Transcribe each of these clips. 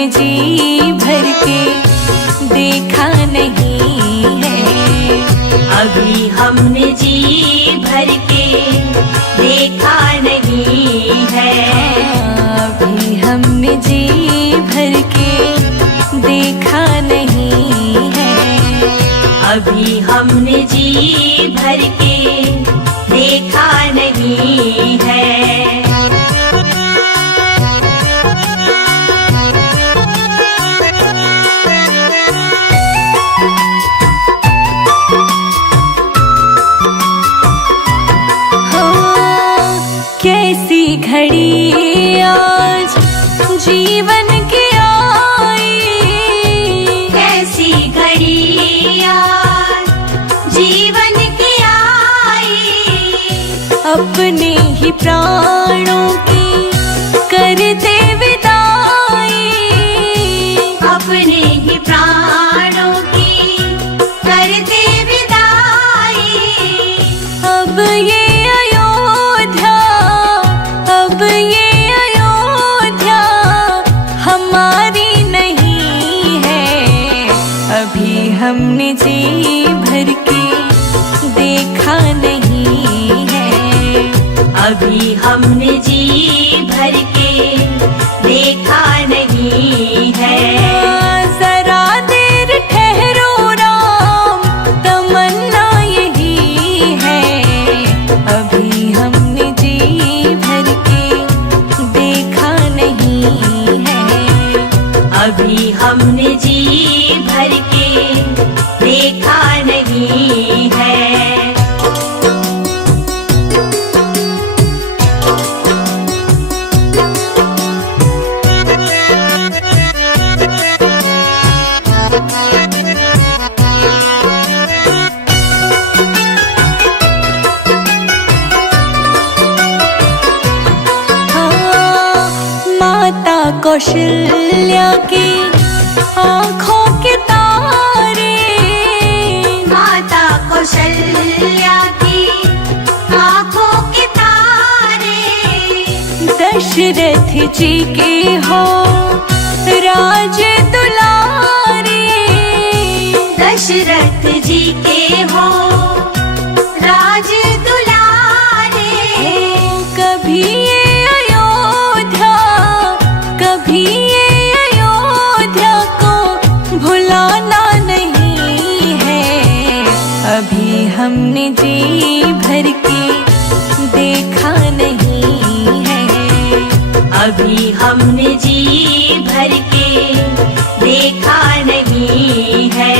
हमने जी भर के देखा नहीं है। अभी हमने जी भर के देखा नहीं है। अभी हमने जी भर के देखा नहीं है। अभी हमने जी भर के देखा नहीं है। कैसी घड़ी आज जीवन की आई, कैसी घड़ी आज जीवन की आई। अपने ही प्राणों की करते विदाई, अपने ही प्राणों की करते विदाई। अब ये हमने जी भर के देखा नहीं है। अभी हमने जी भर के देखा नहीं है। जरा देर ठहरो राम, तमन्ना यही है। अभी हमने जी भर के देखा नहीं है। अभी हमने जी भर के देखा नहीं है। माता कौशल्या की आँखों के तारे, माता कौशल्या की आँखों के तारे। दशरथ जी के हो राज दुलारे, दशरथ जी के हो राज दुलारे। कभी ये अयोध्या, कभी ये अयोध्या को भुलाना नहीं है। अभी हमने जी भर के देखा नहीं है। अभी हमने जी भर के देखा नहीं है।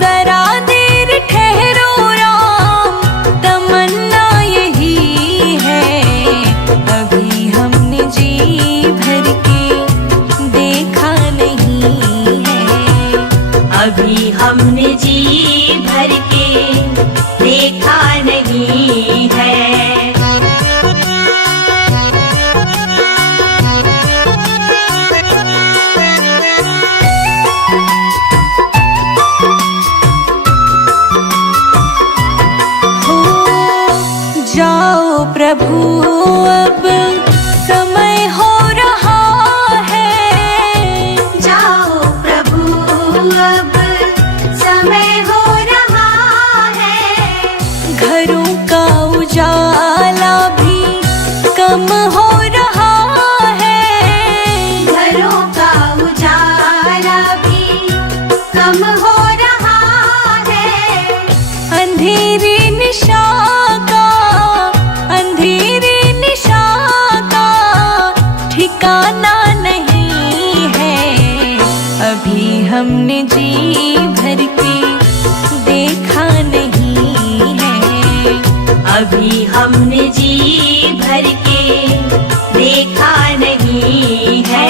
जरा देर ठहरो राम, तमन्ना यही है। अभी हमने जी भर के देखा नहीं है। अभी हमने जी भर के देखा नहीं है। जाओ प्रभु अब समय हो रहा है। जाओ प्रभु अब समय हो रहा है। घरों का उजाला भी कम हो रहा है। घरों का उजाला भी कम हो रहा है। अंधेरी निशा ठिकाना नहीं है। अभी हमने जी भर के देखा नहीं है। अभी हमने जी भर के देखा नहीं है।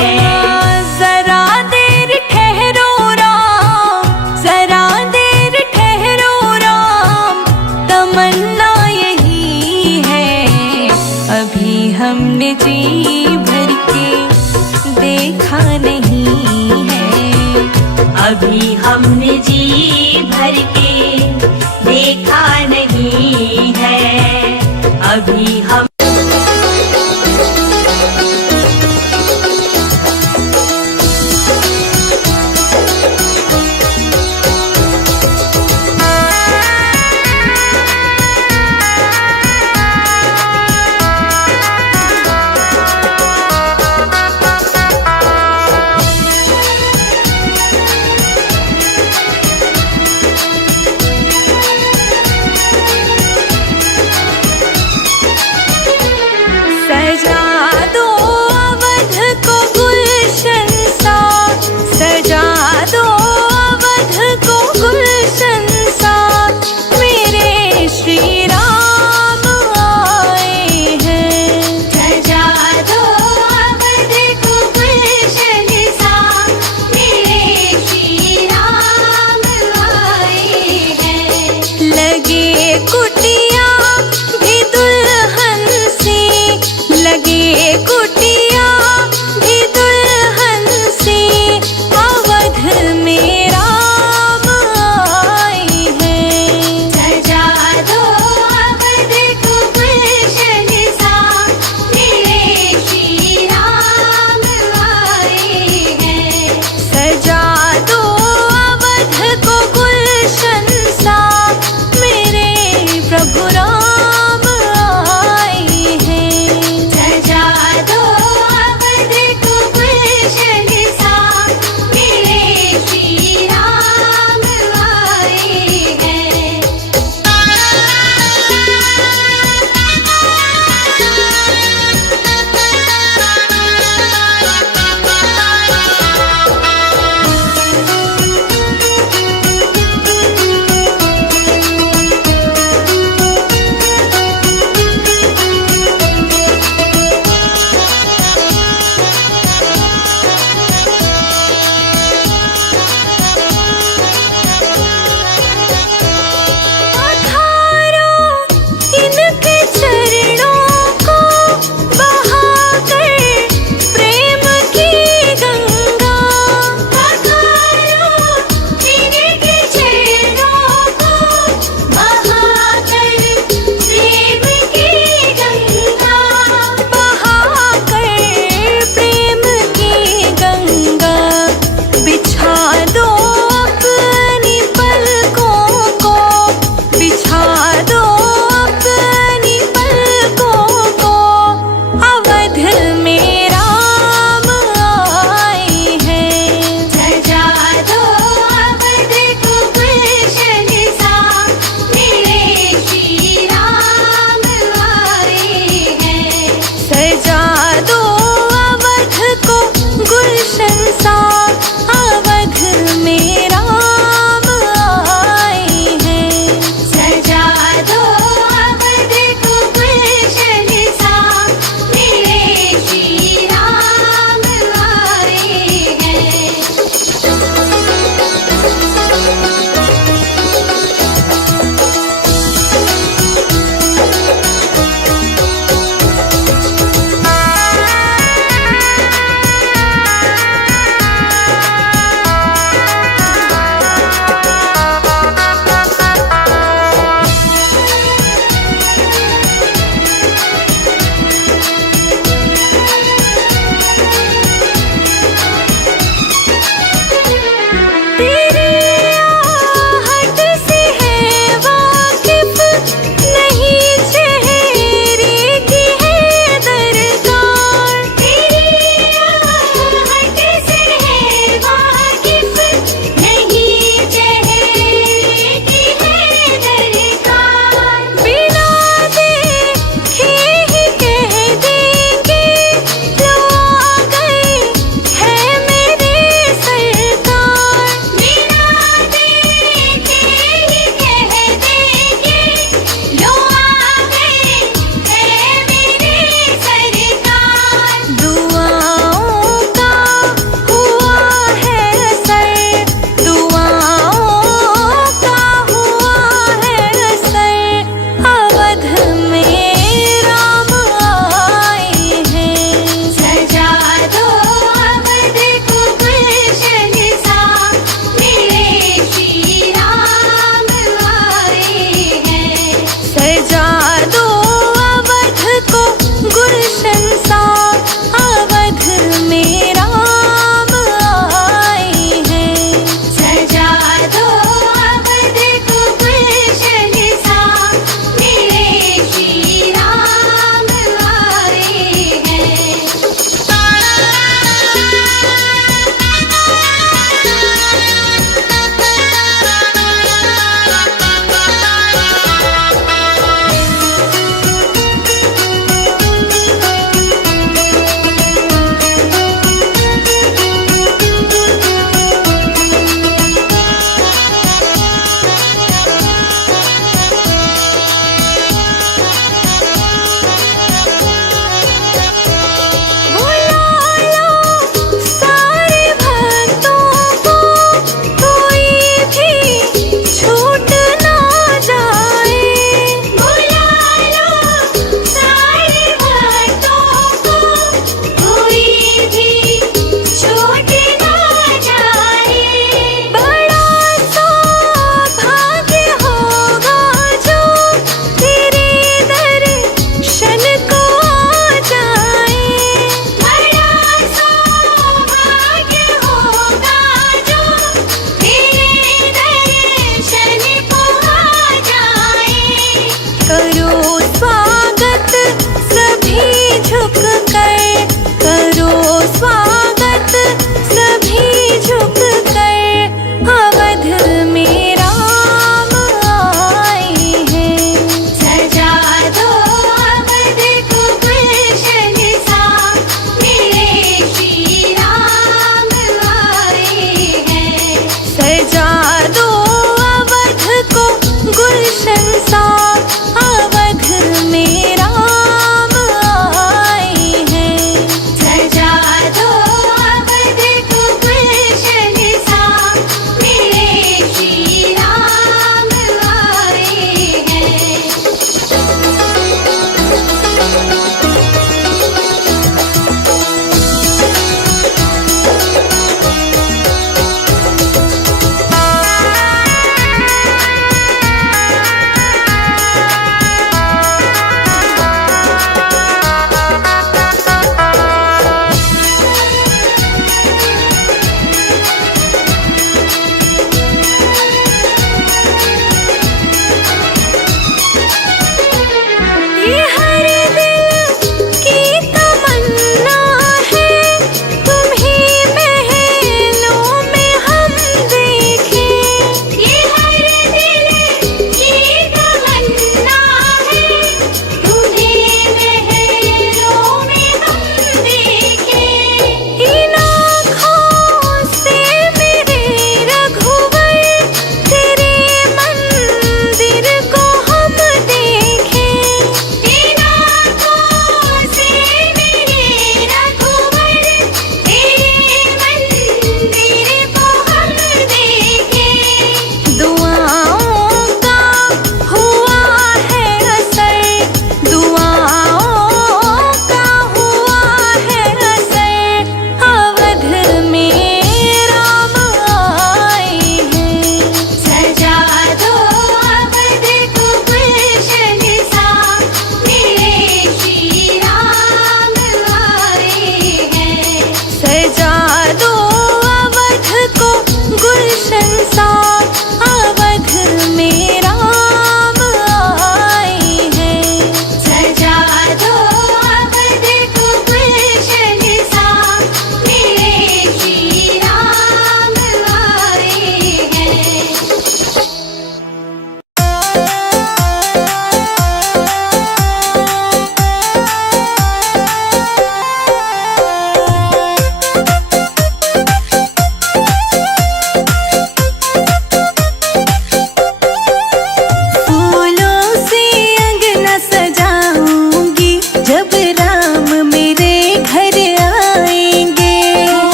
जरा देर ठहरो राम, जरा देर ठहरो राम, तमन्ना यही है। अभी हमने जी भर के देखा नहीं है। अभी हमने जी भर के देखा नहीं है। अभी हम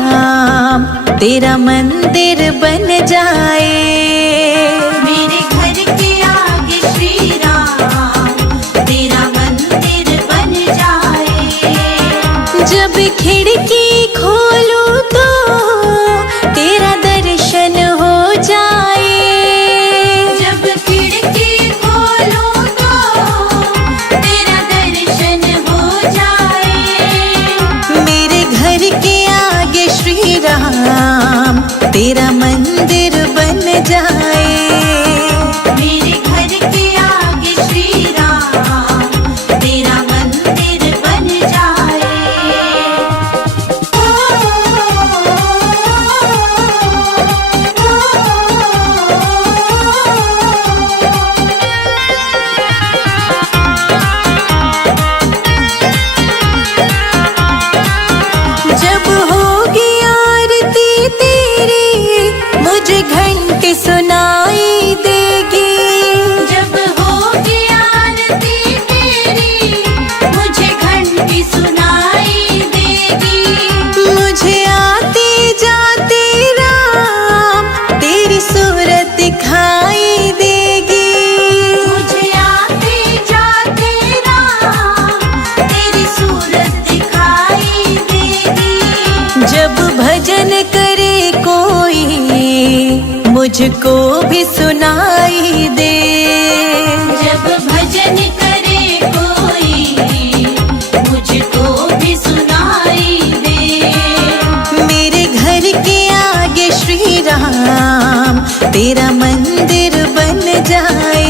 राम तेरा मंदिर बन जाए। मेरे घर के आगे श्री राम तेरा मंदिर बन जाए। जब खिड़की खोलूं तो तेरा दर्शन हो जाए। जब खिड़की खोलूं तो तेरा दर्शन हो जाए। मेरे घर के आगे श्री राम तेरा मंदिर बन जाए। मेरे घर के आगे श्री राम तेरा मंदिर बन जाए। जब होगी आरती तेरी मुझे घंटी सुनाई देगी। जब होगी आरती तेरी मुझे घंटी सुनाई देगी। मुझे आते जाते राम तेरी सूरत दिखाई देगी। मुझे आते जाते राम तेरी सूरत दिखाई देगी। जब भजन करे कोई मुझको भी सुनाई दे। जब भजन करे कोई मुझको भी सुनाई दे। मेरे घर के आगे श्री राम तेरा मंदिर बन जाए।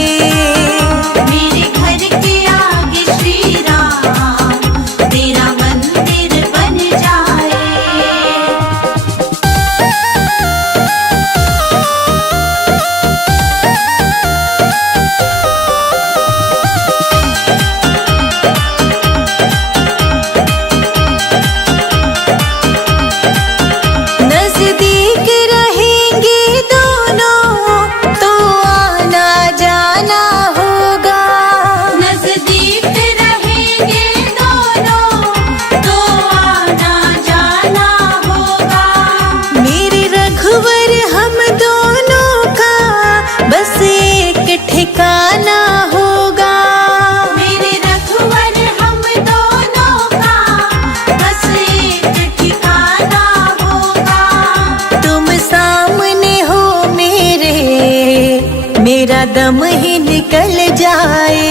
मेरे घर के आगे श्री राम तेरा मंदिर बन जाए। नजदीक रहेंगे दोनों तो आना जाना होगा। नजदीक रहेंगे दोनों तो आना जाना होगा। मेरे रघुवर हम दोनों का बस एक ठिकाना होगा। मेरे रघुवर हम दोनों का बस एक ठिकाना होगा। तुम सामने हो मेरा दम ही निकल जाए।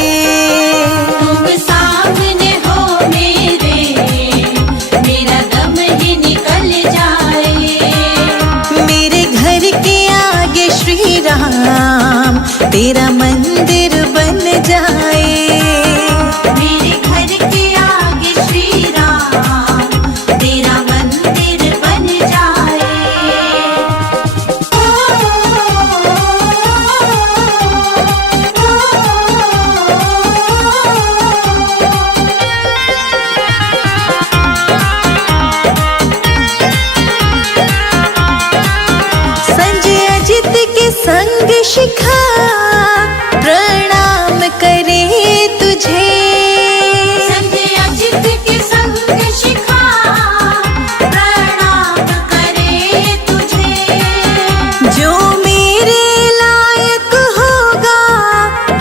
तुम सामने हो मेरा दम ही निकल जाए। मेरे घर के आगे श्री राम तेरा मंदिर बन जाए। मेरे घर के आगे श्री राम तेरा मंदिर बन जाए। संजय अजित के संग शिखा प्रणाम करे तुझे। संजय अजित के संग शिखा प्रणाम करे तुझे। जो मेरे लायक होगा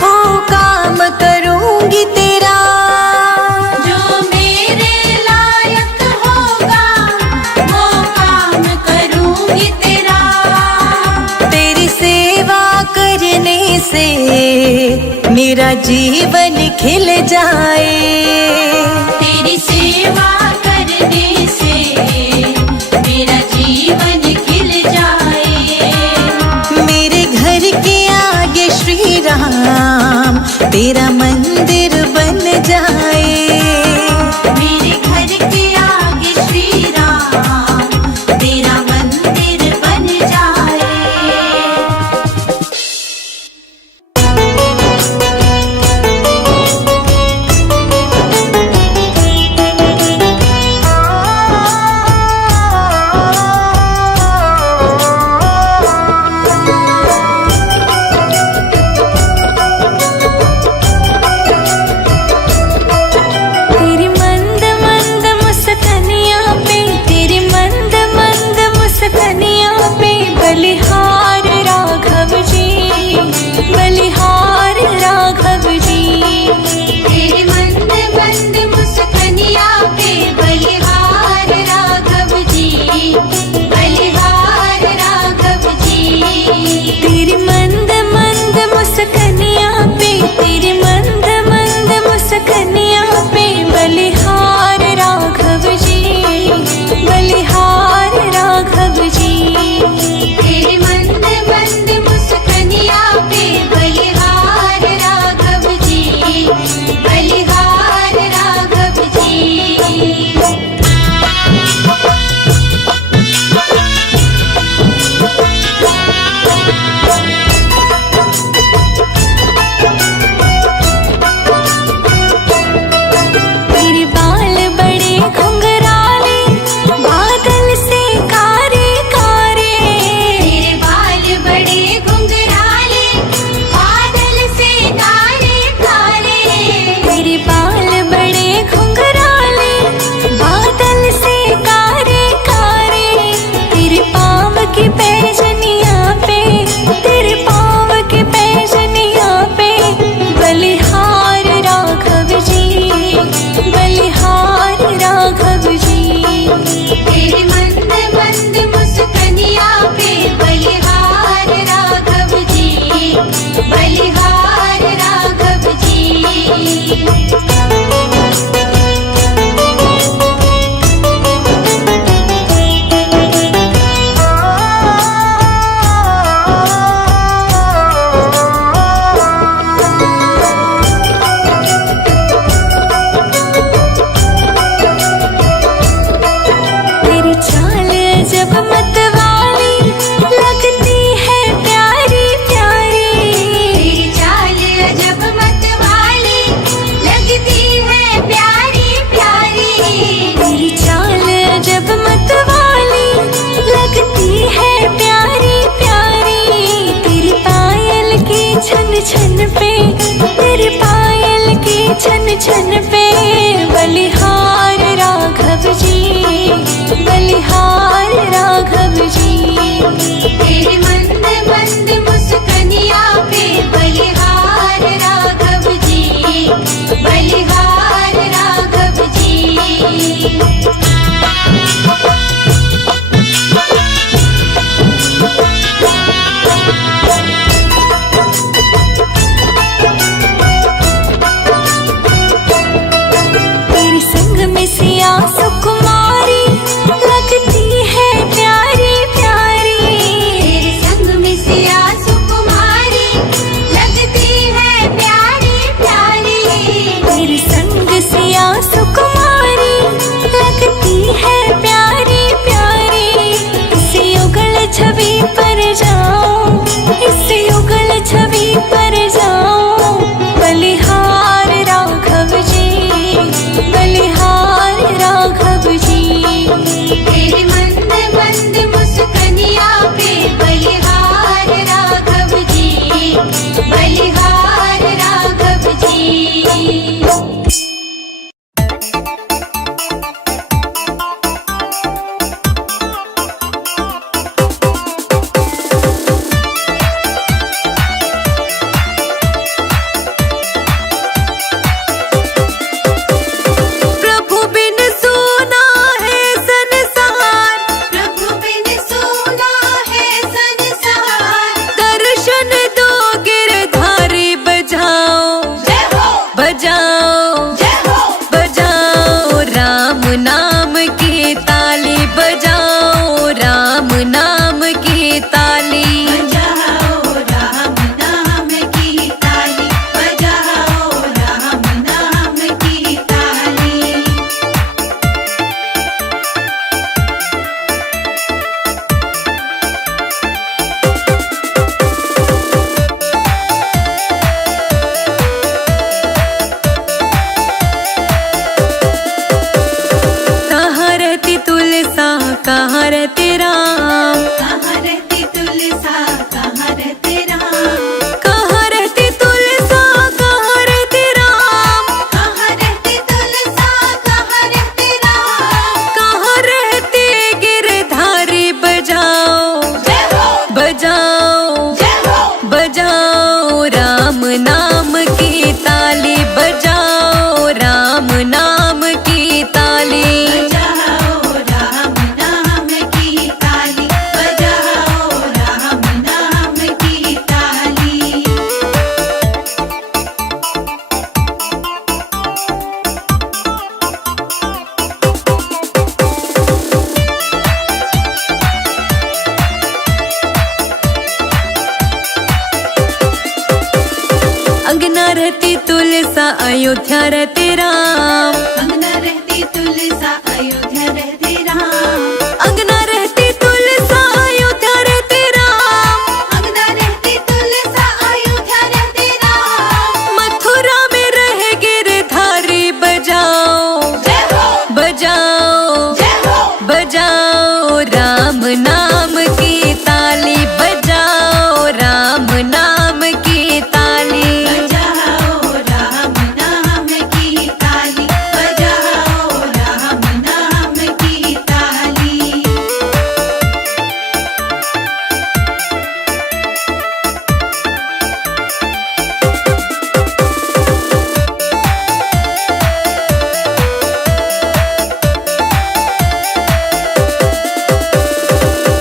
वो काम करूंगी तेरा। जो मेरे लायक होगा वो काम करूंगी तेरा। तेरी सेवा करने से मेरा जीवन खिल जाए। तेरी सेवा करने से मेरा जीवन खिल जाए। मेरे घर के आगे श्री राम तेरा मंदिर बन जाए। मेरे घर के आगे श्री राम तेरा मंदिर बन जाए। अयोध्या रहते राम। अंगना रहती तुलसा अयोध्या रहते राम। अंगना रहती तुलसा अयोध्या रहते राम। अंगना रहती तुलसा अयोध्या रहते राम। मथुरा में रह गिरधारी बजाओ जय हो बजाओ जय हो बजाओ राम नाम की ताली बजाओ राम नाम की ताली। बजाओ राम नाम की ताली बजाओ राम नाम की ताली।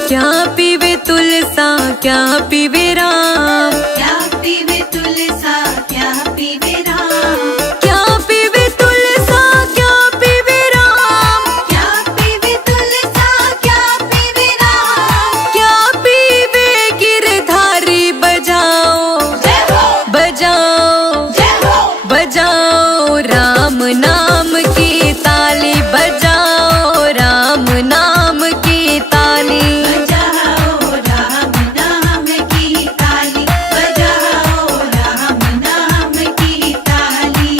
क्या पीवे तुलसा क्या पीवे राम। क्या पीवे तुलसा क्या पीवे राम। क्या पीवे तुलसा क्या पीवे राम। क्या पीवे तुलसा क्या पीवे राम। क्या पीवे गिरधारी बजाओ जय हो बजाओ जय हो बजाओ राम नाम की ताली बजाओ राम नाम की ताली। बजाओ राम नाम की ताली बजाओ राम नाम की ताली।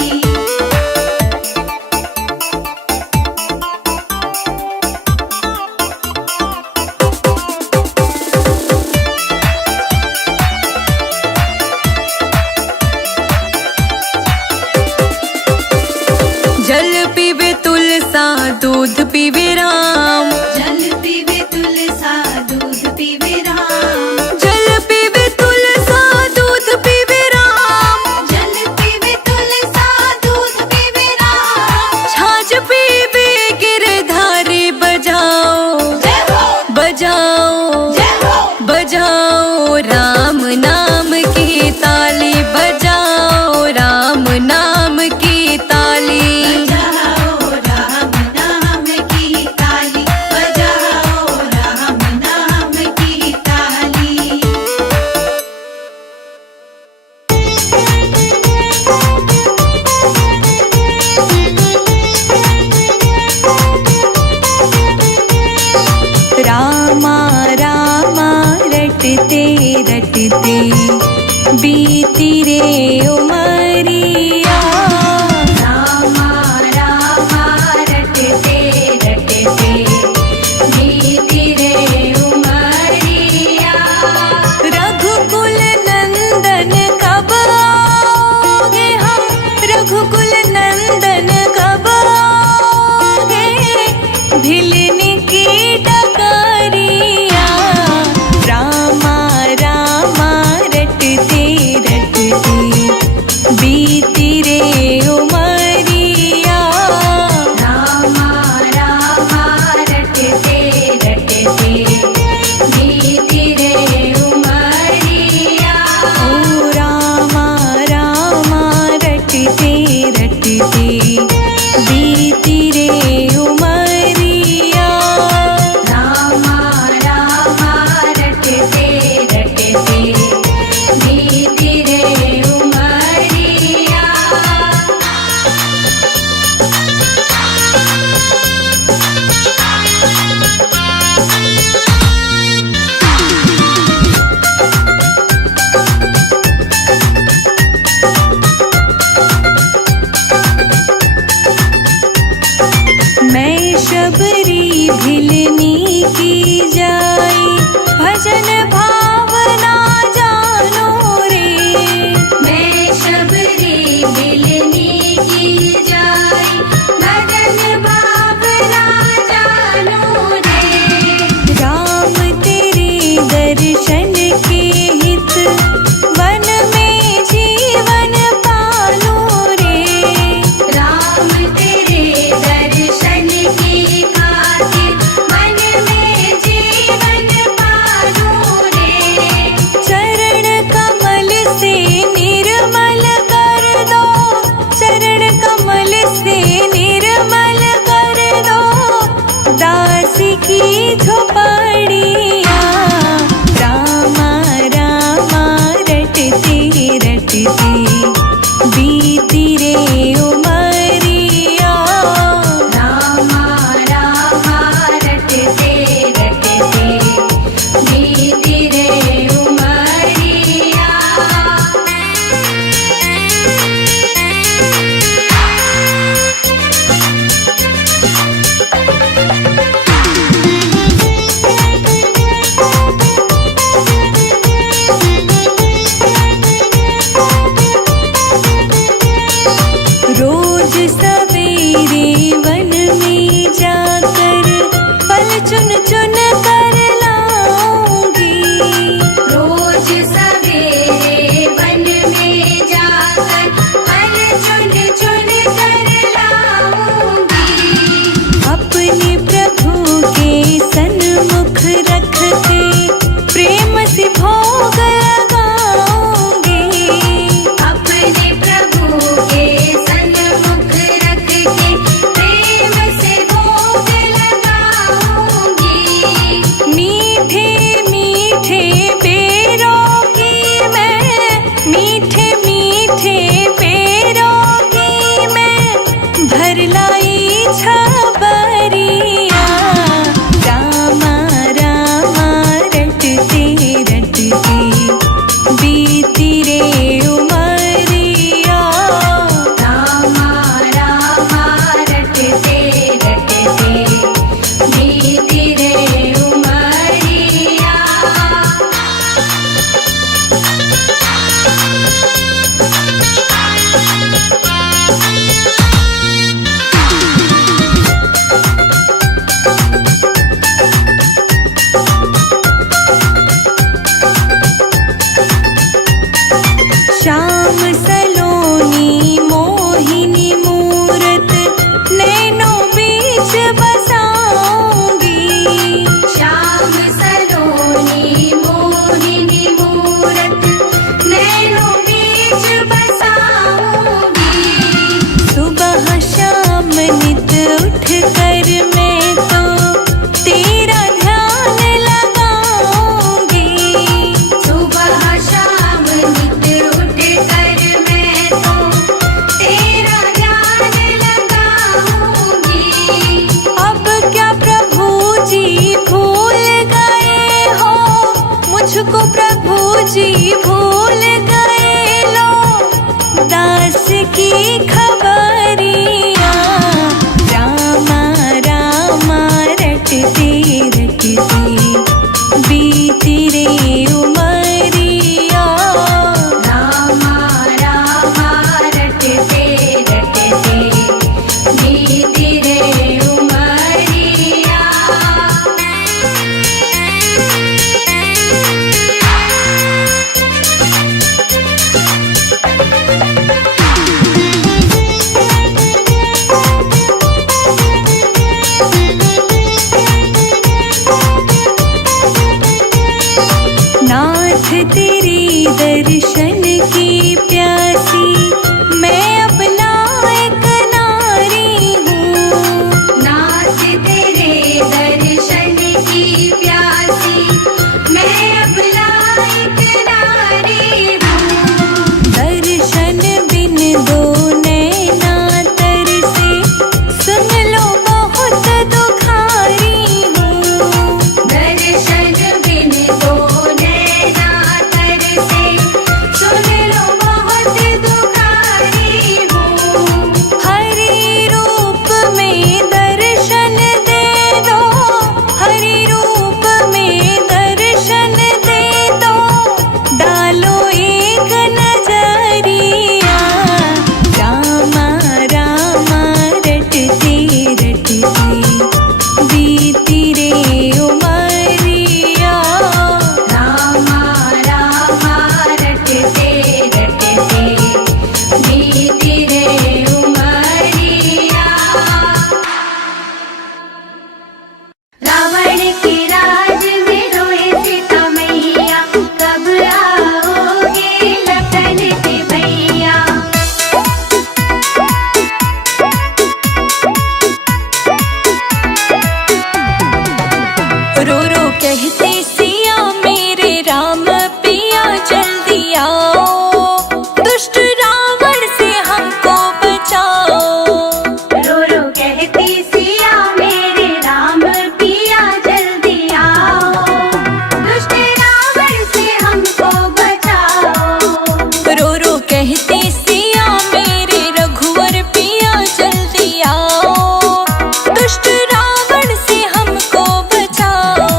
जल पीवे तुलसा दूध पीवे राम। जल पीवे तुलसा दूध पीवे राम। जल पीवे तुलसा दूध पीवे राम। जल पीवे तुलसा दूध पीवे राम। छाछ पीवे गिरधारी बजाओ जय हो बजाओ जय हो बजाओ राम नाम की ताली बजाओ राम नाम की ताली। बजाओ राम नाम की ताली बजाओ राम नाम की ताली। रामा रामा रटते रटते बीती रे उमरिया। रामा रामा रटते रटते बीती रे उमरिया। रघुकुल नंदन कब आओगे हम रघुकुल नंदन कब आओगे भिलनी की डगरिया। रामा रामा रटते रटते बीती रे उमरिया। रामा रामा रटते रटते बीती रे उमरिया। ओ रामा रामा रटते रटते बीती रे उमरिया। रामा रामा रटते रटते बीती रे उमरिया। मैं शबरी भिलनी की जाई भजन भावना जानो रे। मैं शबरी मिलनी की जाई भजन भावना जानो रे। राम तेरे दर्शन के हित वन में जीवन पालो रे। राम तेरे दर्शन की खातिर मन में जीवन पालो रे। चरण कमल से निर्मल कर दो चरण कमल से निर्मल कर दो दासी की झोपड़िया। रामा रामा रटते रटते बीती रे बीच बसाऊंगी। सुबह शाम नित उठ कर मैं तो तेरा ध्यान लगाऊंगी। सुबह शाम नित उठ कर मैं तो तेरा ध्यान लगाऊंगी। अब क्या प्रभु जी भूल गए हो मुझको, प्रभु जी भूल गए लो दास की खबरिया। रामा रामा रटते रटते बीती रे उमरिया। रामा रामा रटते रटते बीती रे उमरिया। नाथ तेरे दर्शन की प्यासी मैं अब लायक नारी हूँ। नाथ तेरे दर्शन की प्यासी मैं अब लायक नारी हूँ। दर्शन बिन दो नैना तरसे सुन लो बहुत दुखारी हूँ। दर्शन बिन दो नैना तरसे सुन लो बहुत दुखारी हूँ। हरि रूप में दर्शन दे दो, हरि रूप में दर्शन दे दो, डालो एक नजरिया। रामा रामा रटते रटते बीती रे उमरिया। रामा रामा रटते रटते बीती रे उमरिया। रावण के राज में रोए सीता मैया, कब आओगे लखन के भैया। रो रो कहते सिया मेरे राम पिया जल्दी आओ, दुष्ट रावण से हमको बचाओ। रो रो कहती सिया मेरे राम पिया जल्दी आओ, दुष्ट रावण से हमको बचाओ। रो रो कहते सिया मेरे रघुवर पिया जल्दी आओ, दुष्ट रावण से हमको बचाओ।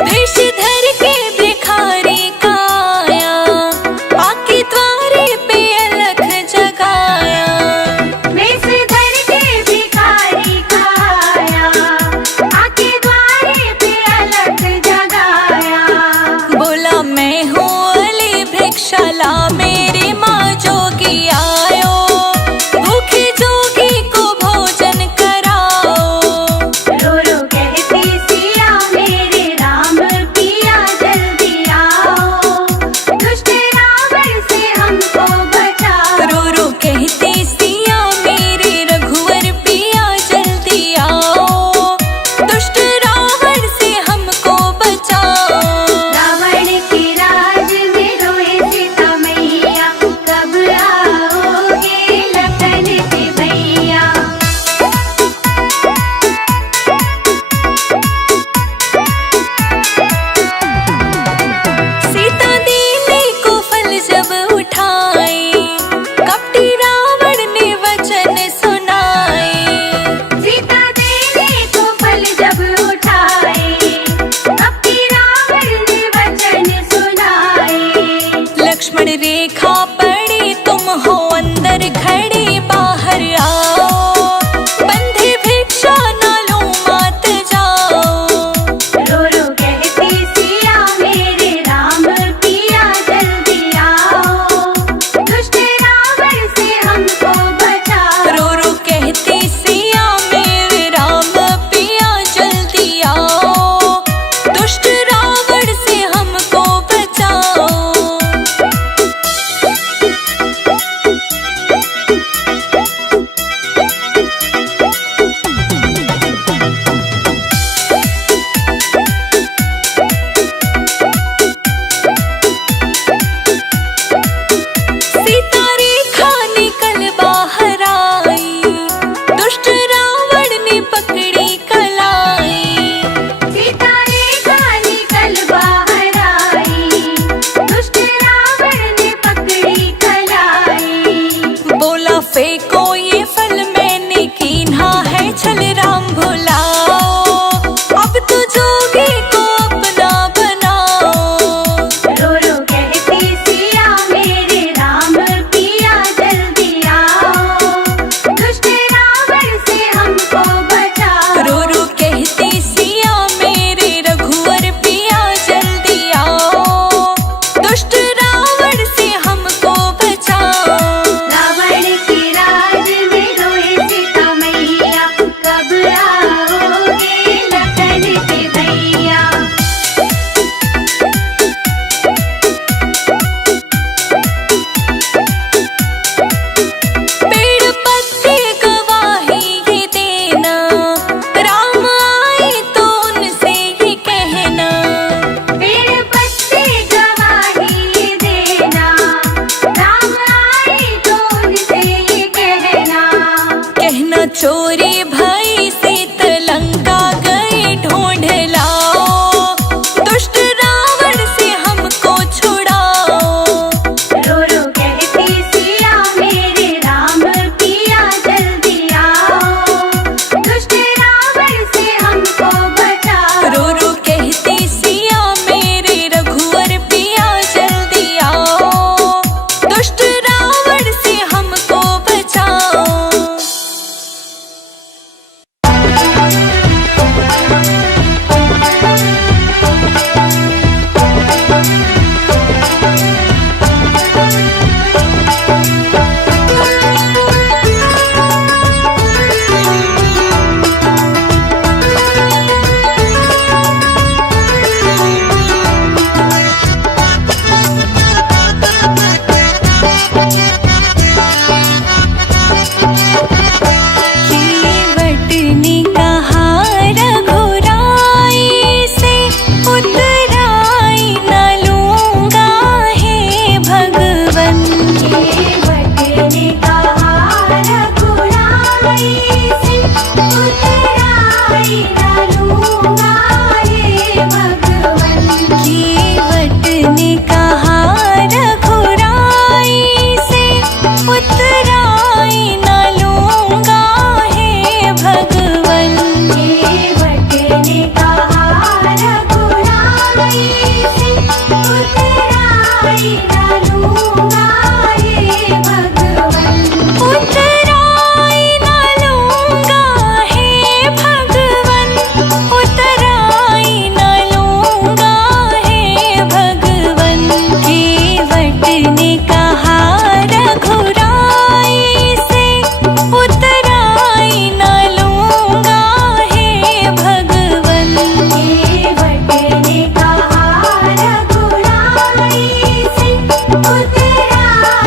देश धर के भिखारी काया, आके द्वारे पे अलख जगाया। वेश धर के भिखारी काया, आके द्वारे पे अलख जगाया। बोला मैं हूँ अली भिक्षाला, मेरी माँ जोगी आयो, भूखे जोगी को भोजन कराओ। रो रो कहती सिया मेरे राम पिया जल्दी आओ, दुष्ट रावण से हमको बचाओ। रो रो कहते सिया मेरे रघुवर पिया जल्दी आओ, दुष्ट रावण से हमको बचाओ। रावण के राज में रोए सीता मैया, कब आओगे लखन के भैया। सीता देवी को फल जब उठाए, कपटी रावण ने वचन सुनाए। सीता देवी को फल जब उठाए, कपटी रावण ने वचन सुनाए। लक्ष्मण रेखा पड़ी तुम हो अंदर खड़े, बाहर आओ, बंधे भिक्षा न लो मात जाओ। रो रो कहती सिया मेरे राम पिया जल्दी न लूंगा हे भगवन। उतराई न लूंगा हे भगवन, उतराई न लूंगा हे भगवन। केवट ने कहा रघुराई से, उतराई न लूंगा हे भगवन। केवट ने कहा रघुराई से, उतराई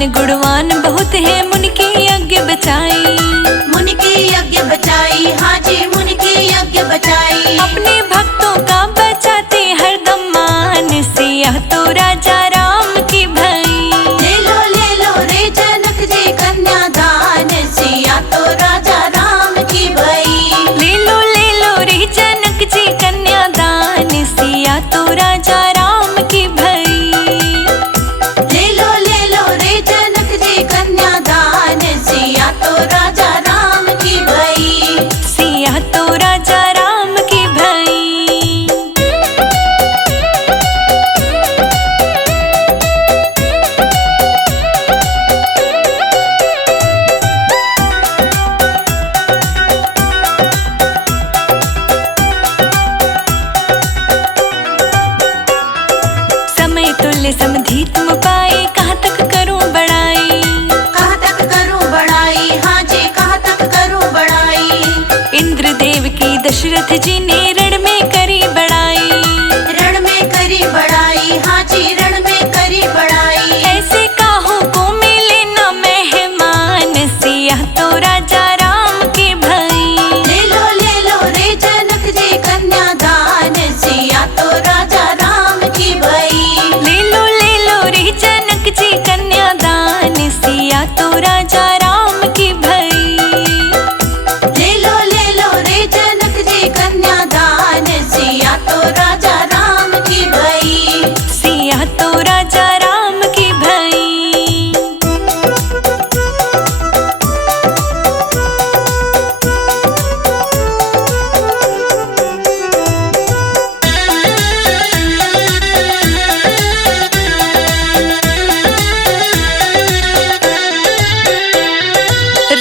गुणवान गुणवान बहुत है, मुनि के यज्ञ बचाई। मुनि के यज्ञ बचाई, हाँ जी मुनि के यज्ञ बचाई। अपने भक्तों का बचाते हरदम मान, सिया तो राजा राम की भई। ले लो रे जनक जी कन्यादान, सिया तो राजा राम की भई। ले लो रे जनक जी कन्यादान, सिया तो राजा राम की भई। ले लो रे जनक जी कन्यादान, सिया तो राजा राम की भई। सिया तो राजा राम की भई। समय तुल्य समधि तुम पाए, कहाँ तक करूं बड़ाई। कहाँ तक करूं बड़ाई, हाँ जी कहाँ तक करूं बड़ाई। इंद्रदेव की दशरथ जी ने रण में करी बड़ाई। रण में करी बड़ाई, हाँ जी रण में करी बड़ाई। ऐसे काहों को मिले न मेहमान, सिया तो राजा राम की भई। ले लो रे जनक जी कन्यादान, सिया तो राजा राम की भई। ले लो रे जनक जी कन्यादान, सिया तो राजा राम की भई। ले लो रे जनक जी कन्यादान, सिया तो राजा राम की भई। सिया तो राजा राम की भई।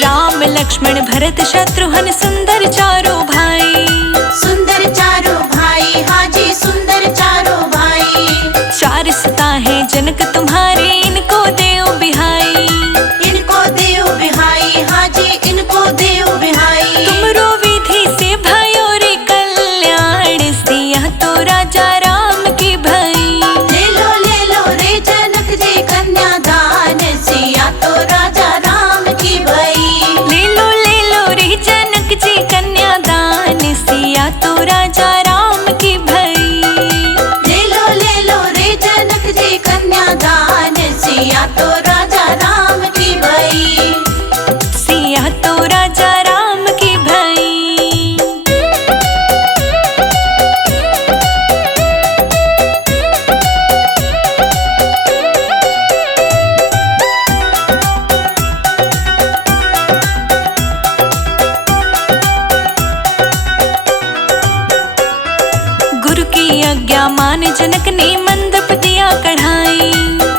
राम लक्ष्मण भरत शत्रुघ्न सुंदर चारों भाई। सुंदर चारों भाई, हाँ जी सुंदर चारों भाई। चार सुता है जनक तुम्हारे, इनको देव बिहाई। इनको देव बिहाई, हाँ जी इनको देव बिहाई। तुमरो विधि से भयो रे कल्याण, सिया तो राजा राम की भई। ले लो रे जनक जी कन्यादान, सिया तो राजा राम की भई। ले लो रे जनक जी कन्यादान, सिया तो राजा राम की भई। ले लो रे जनक जी कन्यादान, सिया तो राजा राम की भई। सिया तो राजा राम की भई। गुरु की आज्ञा मान जनक ने मंडप दिया कढ़ाई।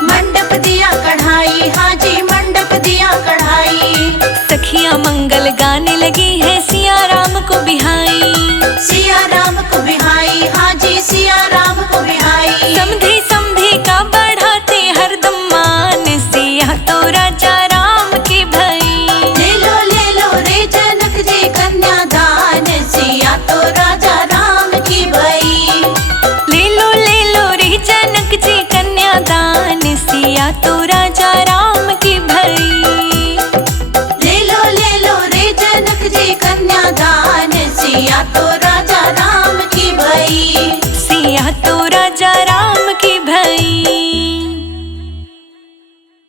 मंडप दिया कढ़ाई, हाँ जी मंडप दिया कढ़ाई। सखियां मंगल गाने लगी है, सिया राम को बिहाई। सिया राम को बिहाई, हाँ जी सिया राम को बिहाई। समधि समधि का बढ़ाते हरदम मान, सिया तो राजा राम की भई। ले लो रे जनक जी कन्यादान, सिया तो राजा राम की भई। ले लो रे जनक जी कन्यादान, सिया तो राजा राम की भई। ले लो रे जनक जी कन्यादान, सिया तो राजा